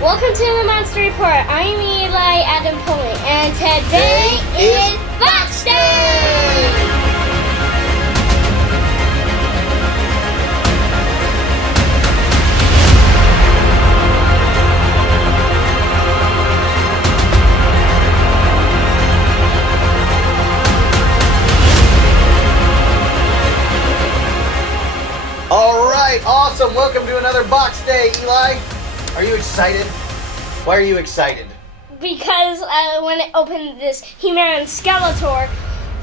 Welcome to the Monster Report. I'm Eli Adam Pulley, and today is Box Day! All right, awesome. Welcome to another Box Day, Eli. Are you excited? Why are you excited? Because I want to open this He-Man and Skeletor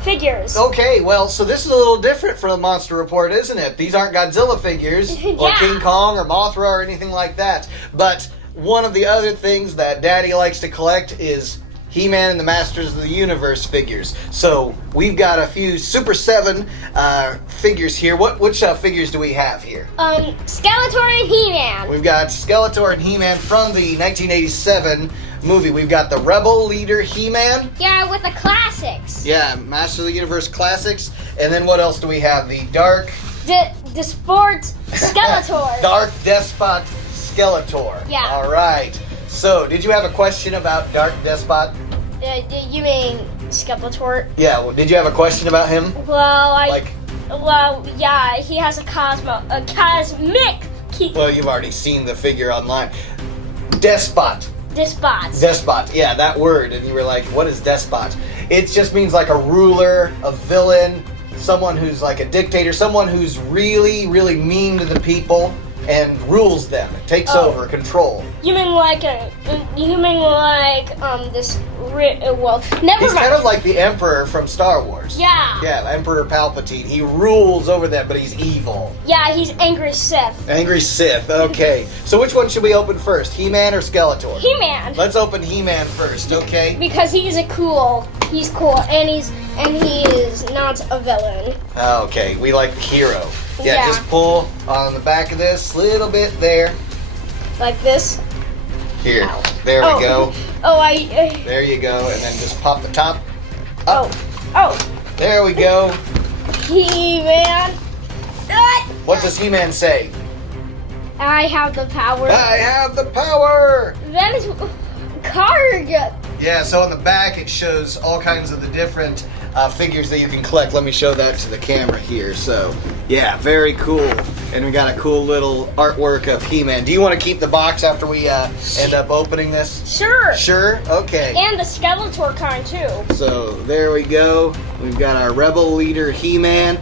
figures. Okay, well, so this is a little different from the Monster Report, isn't it? These aren't Godzilla figures, or Yeah. King Kong, or Mothra, or anything like that. But one of the other things that Daddy likes to collect is He-Man and the Masters of the Universe figures. So we've got a few Super 7 figures here. Which figures do we have here? Skeletor and He-Man. We've got Skeletor and He-Man from the 1987 movie. We've got the Rebel Leader He-Man. Yeah, with the classics. Yeah, Master of the Universe Classics. And then what else do we have? The Dark... Despot Skeletor. Dark Despot Skeletor. Yeah. All right. So, did you have a question about Dark Despot? You mean Skeletor? Yeah, well, did you have a question about him? Well, yeah, he has a cosmic key. Well, you've already seen the figure online. Despot. Despot. Yeah, that word. And you were like, what is despot? It just means like a ruler, a villain, someone who's like a dictator, someone who's really, really mean to the people and rules them. It takes over control. You mean like this? Well, never He's mind. kind of like the Emperor from Star Wars. Yeah. Yeah, Emperor Palpatine. He rules over them, but he's evil. Yeah, he's angry Sith. Angry Sith. Okay. So which one should we open first? He-Man or Skeletor? He-Man. Let's open He-Man first, okay? Because he's cool, and he is not a villain. Okay, we like the hero. Yeah, Yeah. just pull on the back of this, little bit there. Like this. Here, Ow. there we go. Oh, There you go, and then just pop the top up. Oh, There we go. He-Man. What does He-Man say? I have the power. I have the power! That is card. Yeah, so on the back it shows all kinds of the different figures that you can collect. Let me show that to the camera here. So, yeah, very cool. And we got a cool little artwork of He-Man. Do you want to keep the box after we end up opening this? Sure. Sure? Okay. And the Skeletor kind too. So, there we go. We've got our Rebel Leader He-Man.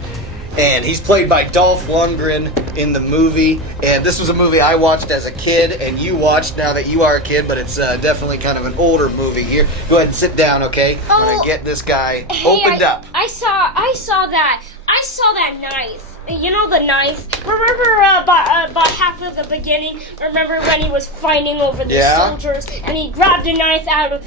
And he's played by Dolph Lundgren in the movie. And this was a movie I watched as a kid, and you watched now that you are a kid, but it's definitely kind of an older movie here. Go ahead and sit down, okay? I'm gonna get this guy opened up. I saw that knife. You know the knife? Remember about half of the beginning? Remember when he was fighting over the soldiers and he grabbed a knife out of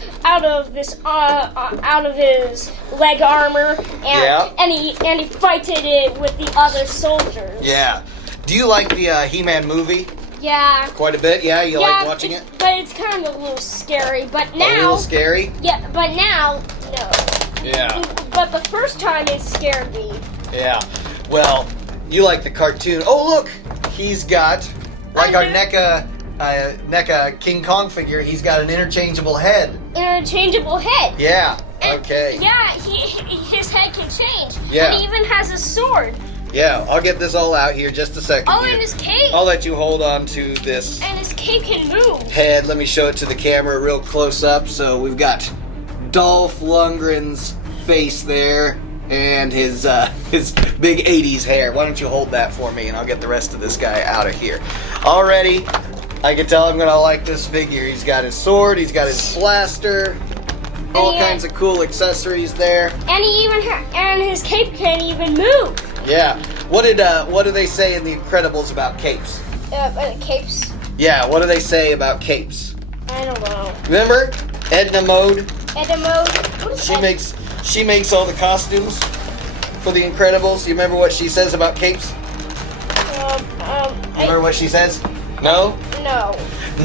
his leg armor and he fighted it with the other soldiers. Yeah. Do you like the He-Man movie? Yeah. Quite a bit, yeah? You like watching it? But it's kind of a little scary. But now, A little scary? Yeah, but now, no. Yeah. But the first time it scared me. Yeah. Well, you like the cartoon. Oh, look! He's got, like our NECA King Kong figure, he's got an interchangeable head. Interchangeable head. Yeah. And, Okay. Yeah, his head can change. Yeah. And he even has a sword. Yeah, I'll get this all out here just a second. Oh, here. and his cape. I'll let you hold on to this And his cape can move. head. Let me show it to the camera real close up. So we've got Dolph Lundgren's face there and his big 80s hair. Why don't you hold that for me and I'll get the rest of this guy out of here. Already, I can tell I'm gonna like this figure. He's got his sword, he's got his blaster, all kinds of cool accessories there. And and his cape can even move. Yeah. What do they say in The Incredibles about capes? Capes. Yeah, what do they say about capes? I don't know. Remember? Edna Mode? Edna Mode. What is She makes all the costumes for The Incredibles. You remember what she says about capes? Remember what she says? No? No.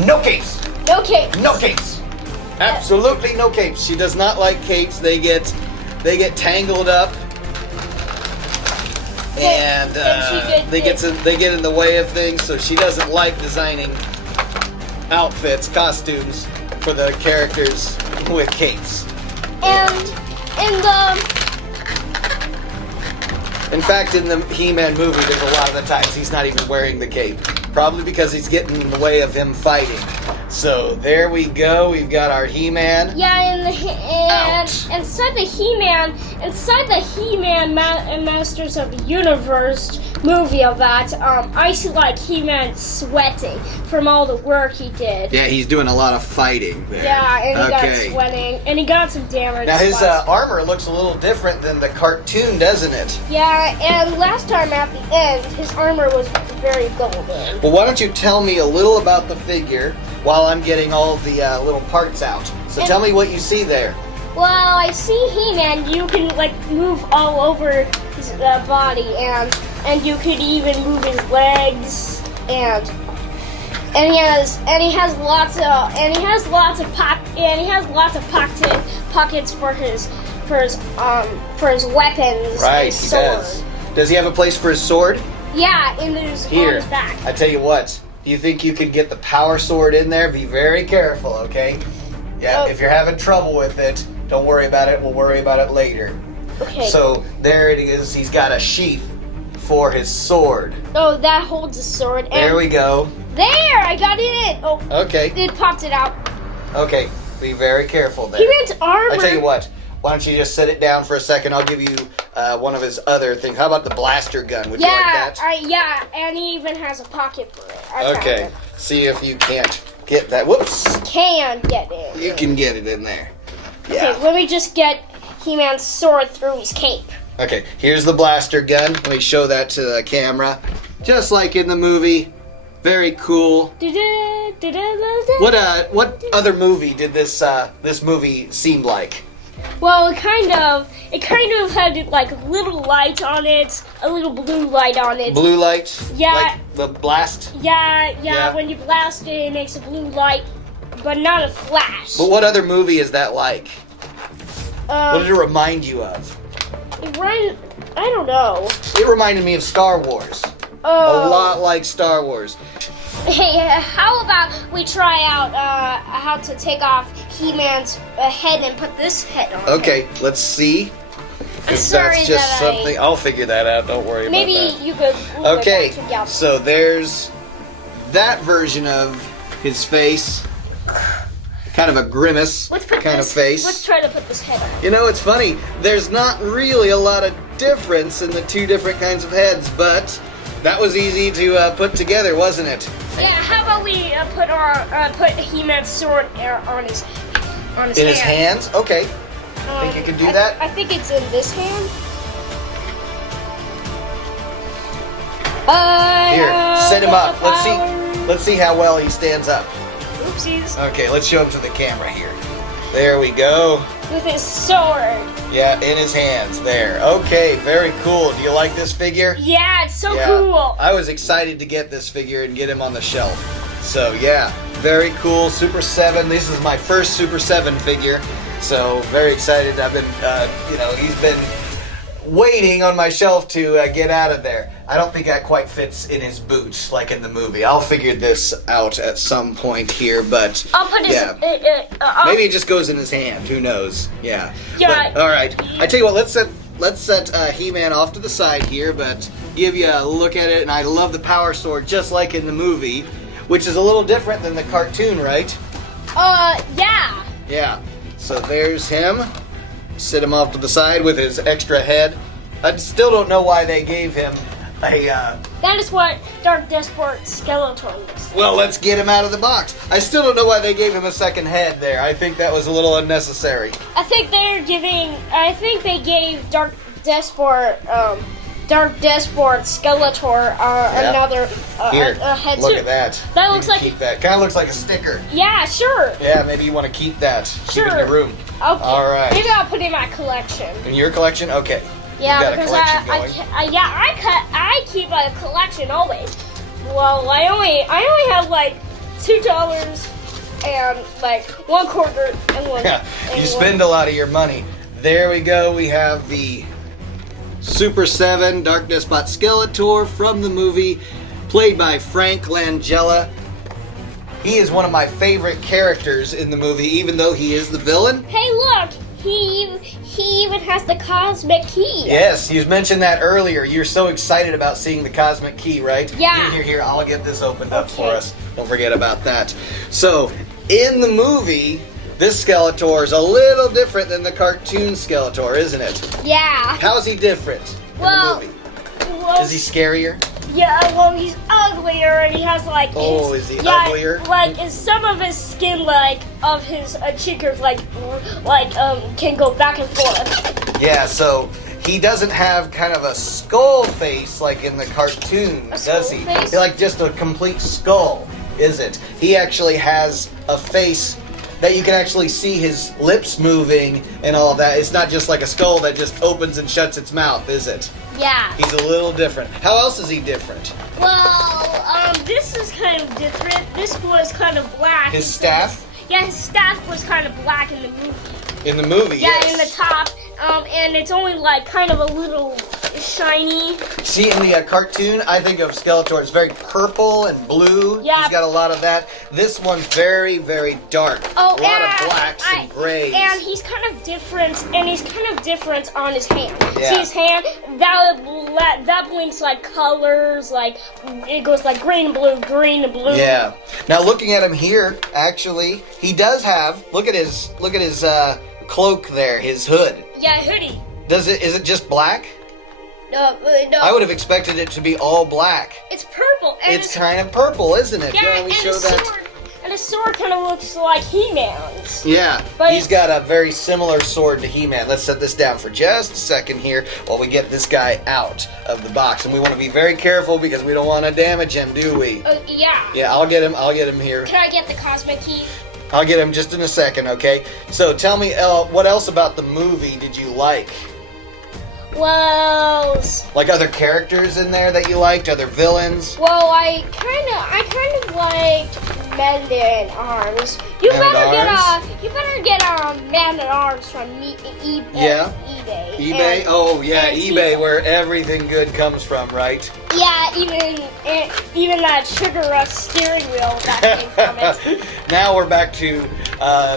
No capes! No capes. No capes! Absolutely no capes. She does not like capes. They get tangled up. And they get in the way of things, so she doesn't like designing outfits, costumes for the characters with capes. And in fact, in the He-Man movie, there's a lot of the times he's not even wearing the cape. Probably because he's getting in the way of him fighting. So there we go. We've got our He-Man. yeah, and inside the He-Man Masters of the Universe movie of that, I see like He-Man sweating from all the work he did. Yeah, he's doing a lot of fighting there. Yeah, and he got Okay. sweating, and he got some damage. Now his spots. armor looks a little different than the cartoon, doesn't it? Yeah, and last time at the end, his armor was very golden. Well, why don't you tell me a little about the figure while I'm getting all the little parts out. So tell me what you see there. Well, I see He-Man. You can like move all over his body, and you could even move his legs, and he has lots of pockets for his weapons. Right, his he sword. does. Does he have a place for his sword? Yeah, and there's on Here, his back. I tell you what. Do you think you could get the power sword in there? Be very careful, okay? Yeah, if you're having trouble with it, don't worry about it. We'll worry about it later. Okay. So there it is. He's got a sheath for his sword. Oh, that holds the sword. And There we go. There, I got it in. Oh, Okay. it popped it out. Okay. Be very careful there. He-Man's armor. I tell you what. Why don't you just set it down for a second? I'll give you one of his other things. How about the blaster gun? Would you like that? Yeah, and he even has a pocket for it. I found Okay. it. See if you can't get that. Whoops. Can get it. You can get it in there. Yeah. Okay, let me just get He-Man's sword through his cape. Okay, here's the blaster gun. Let me show that to the camera. Just like in the movie. Very cool. What other movie did this movie seem like? Well, it kind of had like a little light on it, a little blue light on it. Blue light? Yeah. Like the blast? Yeah. When you blast it, it makes a blue light, but not a flash. But what other movie is that like? What did it remind you of? I don't know. It reminded me of Star Wars. A lot like Star Wars. Hey, how about we try out how to take off He-Man's head and put this head on? Okay, let's see. If Sorry that's just that something, I'll figure that out. Don't worry Maybe about that. you could. Okay, Together. so there's that version of his face. Kind of a grimace Let's put kind this, of face. Let's try to put this head on. You know, it's funny. There's not really a lot of difference in the two different kinds of heads, but that was easy to put together, wasn't it? Yeah. How about we put He-Man's sword on his hand? In his hands? Okay. Think you can do that? I think it's in this hand. Here, set him up. Let's see how well he stands up. Oopsies. Okay, let's show him to the camera here. There we go. With his sword. Yeah, in his hands there. Okay, very cool. Do you like this figure? Yeah, it's so Yeah. cool. I was excited to get this figure and get him on the shelf. So yeah, very cool. Super 7. This is my first Super 7 figure. So very excited. I've been, he's been waiting on my shelf to get out of there. I don't think that quite fits in his boots like in the movie. I'll figure this out at some point here, but I'll put his. yeah. Maybe it just goes in his hand. Who knows? Yeah. Yeah. But, all right. I tell you what. Let's set He-Man off to the side here, but give you a look at it. And I love the power sword, just like in the movie, which is a little different than the cartoon, right? Yeah. Yeah. So there's him. Sit him off to the side with his extra head. I still don't know why they gave him a. That is what Dark Despot Skeletor looks like. Well, let's get him out of the box. I still don't know why they gave him a second head there. I think that was a little unnecessary. I think they gave Dark Despot Skeletor another Here, a head look too. at that. That You looks can like keep that. Kind of looks like a sticker. Yeah, sure. Yeah, maybe you want to keep that. Keep it in Sure. your room. Okay. All right. Maybe I'll put it in my collection. In your collection? Okay. Yeah, you got because a collection going. I keep a collection always. Well, I only have like $2 and like $1.25 and one. You spend a lot of your money. There we go. We have the Super 7 Dark Despot Skeletor from the movie, played by Frank Langella. He is one of my favorite characters in the movie, even though he is the villain. Hey, look! He even has the cosmic key. Yes, you mentioned that earlier. You're so excited about seeing the cosmic key, right? Yeah. Here. I'll get this opened up for us. Don't forget about that. So, in the movie, this Skeletor is a little different than the cartoon Skeletor, isn't it? Yeah. How is he different in the movie? Is he scarier? Yeah, well, he's uglier, and he has like. Oh, is he uglier? Like, some of his skin, like, of his cheekers, can go back and forth. Yeah, so he doesn't have kind of a skull face like in the cartoon, does he? Face? Like just a complete skull, is it? He actually has a face that you can actually see his lips moving and all that. It's not just like a skull that just opens and shuts its mouth, is it? Yeah. He's a little different. How else is he different? Well, this is kind of different. This was kind of black. His staff? Yeah, his staff was kind of black in the movie. In the movie, yeah, yes. In the top, and it's only like kind of a little shiny. See, in the cartoon, I think of Skeletor as very purple and blue. Yeah. He's got a lot of that. This one's very, very dark. Oh, a lot of blacks and grays. And he's kind of different, on his hand. Yeah. See his hand? That blinks like colors, like it goes like green and blue. Yeah. Now looking at him here, actually, he does have. Look at his cloak there, his hood. Yeah, hoodie. Is it just black? No. I would have expected it to be all black. It's purple. And it's kind of purple, isn't it? Yeah, let me show that. And his sword kind of looks like He-Man's. Yeah, but he's got a very similar sword to He-Man. Let's set this down for just a second here while we get this guy out of the box. And we want to be very careful because we don't want to damage him, do we? Yeah. Yeah, I'll get him here. Can I get the cosmic key? I'll get him just in a second, okay? So tell me, what else about the movie did you like? Well, like other characters in there that you liked, other villains? Well, I kind of liked Men at Arms. You better get Man at Arms from eBay. eBay? Oh yeah, eBay, where everything good comes from, right? Yeah, even that sugar rush steering wheel that came from it. Now we're back to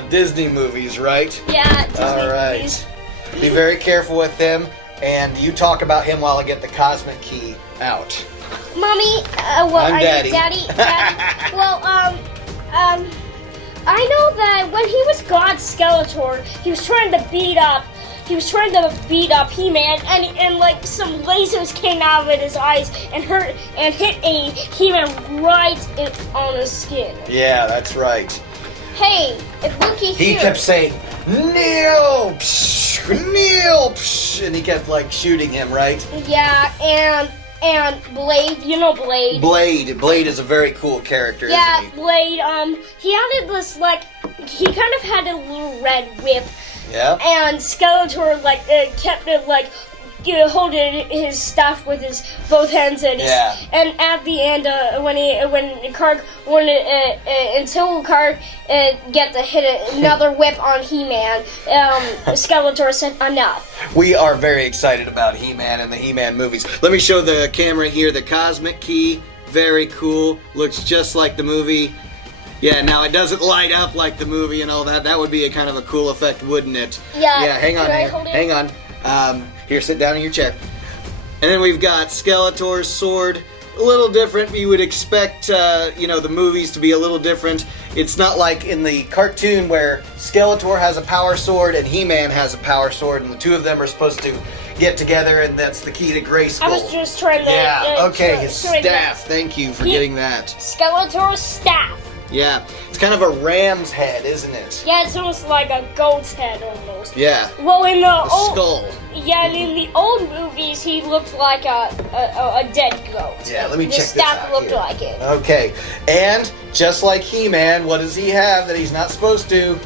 Disney movies, right? Yeah, Disney All right. movies. Be very careful with them, and you talk about him while I get the cosmic key out. Mommy, I'm Daddy. Daddy? Well, I know that when he was God Skeletor, he was trying to beat up He-Man, and like some lasers came out of his eyes and hit a He-Man right on his skin. Yeah, that's right. Hey, if Loki He kept saying, "Kneel, psh, kneel, psh," and he kept like shooting him, right? Yeah, and Blade, you know Blade. Blade is a very cool character, isn't he? Blade, he had this, like, he kind of had a little red whip. Yeah. And Skeletor, kept it, holding his staff with his both hands, and and at the end, until Karg get to hit another whip on He-Man, Skeletor said enough. We are very excited about He-Man and the He-Man movies. Let me show the camera here the cosmic key. Very cool. Looks just like the movie. Yeah, now it doesn't light up like the movie and all that. That would be a kind of a cool effect, wouldn't it? Yeah. Yeah, hang on here. Hang on. Here, sit down in your chair. And then we've got Skeletor's sword. A little different. You would expect, the movies to be a little different. It's not like in the cartoon where Skeletor has a power sword and He-Man has a power sword, and the two of them are supposed to get together, and that's the key to Grayskull. I was just trying to... Yeah, okay, his staff. Thank you for getting that. Skeletor's staff. Yeah, it's kind of a ram's head, isn't it? Yeah, it's almost like a goat's head, almost. Yeah. Well, in the skull. Yeah, and in the old movies, he looked like a dead goat. Yeah, let me check this out. The staff looked like it. Okay, and just like He-Man, what does he have that he's not supposed to?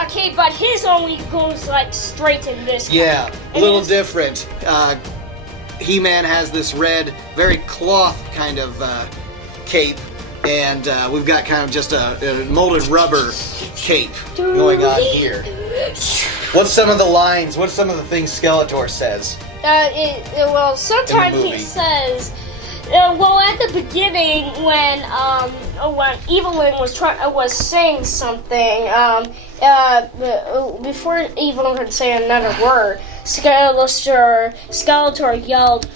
Okay, but his only goes straight in this. Yeah, a little different. He-Man has this red, very cloth kind of cape. And we've got kind of just a molded rubber cape going on here. What's some of the lines? What's some of the things Skeletor says? Well, sometimes he says, Well, at the beginning, when evil-lyn was saying something, before evil-lyn could say another word, Skeletor yelled,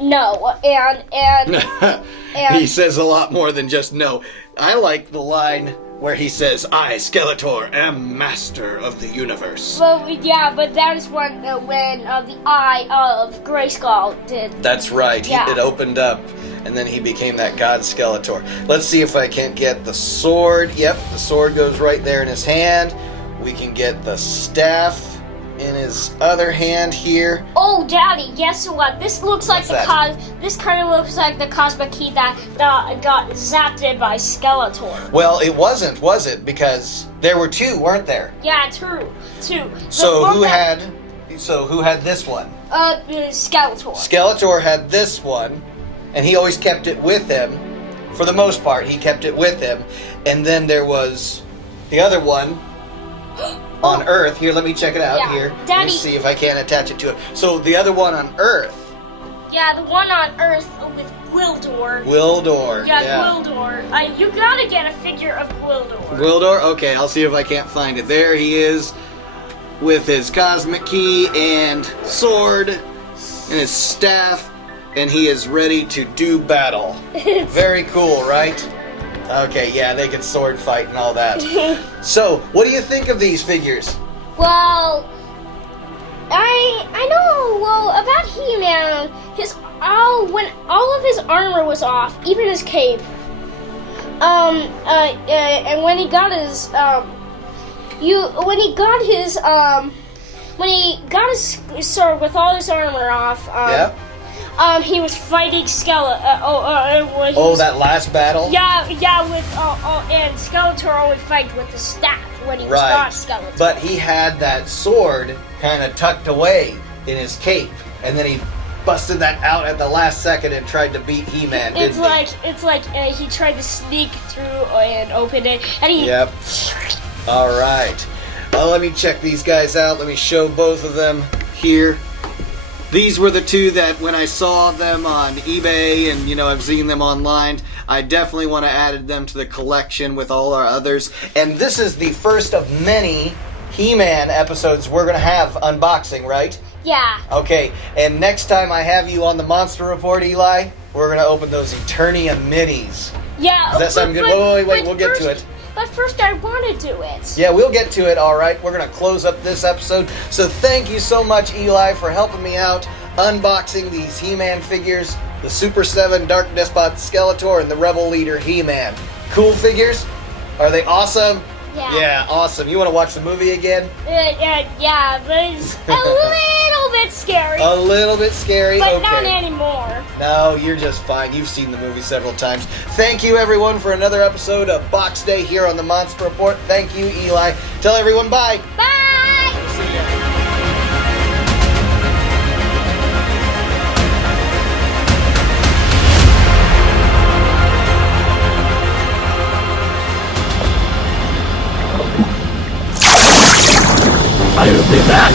"No!" and he says a lot more than just no. I like the line where he says, "I, Skeletor, am master of the universe." Well, yeah, but that is when the eye of Grayskull did. That's right. Yeah. It opened up, and then he became that god Skeletor. Let's see if I can't get the sword. Yep, the sword goes right there in his hand. We can get the staff in his other hand here. Oh, Daddy, guess what? This looks like this kind of looks like the cosmic key that got zapped in by Skeletor. Well, it wasn't, was it? Because there were two, weren't there? Yeah, two. So who had this one? Skeletor. Skeletor had this one, and he always kept it with him. For the most part, he kept it with him. And then there was the other one on Earth. Here, let me check it out. Yeah. Here. Daddy. Let me see if I can attach it to it. So the other one on Earth. Yeah, the one on Earth with Gwildor. Gwildor. Yeah, Gwildor. You gotta get a figure of Gwildor. Gwildor? Okay, I'll see if I can't find it. There he is with his cosmic key and sword and his staff, and he is ready to do battle. Very cool, right? Okay, yeah, they can sword fight and all that. So, what do you think of these figures? Well, I know. Well, about He-Man, when all of his armor was off, even his cape. And when he got his sword with all his armor off. Yep. He was fighting that last battle? Yeah, and Skeletor always fights with the staff when he was not Skeletor. But he had that sword kind of tucked away in his cape, and then he busted that out at the last second and tried to beat He-Man, It's like he tried to sneak through and open it, and he... Yep. All right. Well, let me check these guys out. Let me show both of them here. These were the two that when I saw them on eBay and, I've seen them online, I definitely want to add them to the collection with all our others. And this is the first of many He-Man episodes we're going to have unboxing, right? Yeah. Okay, and next time I have you on the Monster Report, Eli, we're going to open those Eternia minis. Yeah. Does that sound good? Wait, we'll get to it. But first I want to do it. Yeah, we'll get to it, all right. We're going to close up this episode. So thank you so much, Eli, for helping me out unboxing these He-Man figures, the Super7 Dark Despot Skeletor, and the Rebel Leader He-Man. Cool figures? Are they awesome? Yeah. Yeah, awesome. You want to watch the movie again? Yeah, but it's a little bit scary. A little bit scary? But okay. not anymore. No, you're just fine. You've seen the movie several times. Thank you, everyone, for another episode of Box Day here on the Monster Report. Thank you, Eli. Tell everyone bye. Bye! See ya. I'll be back.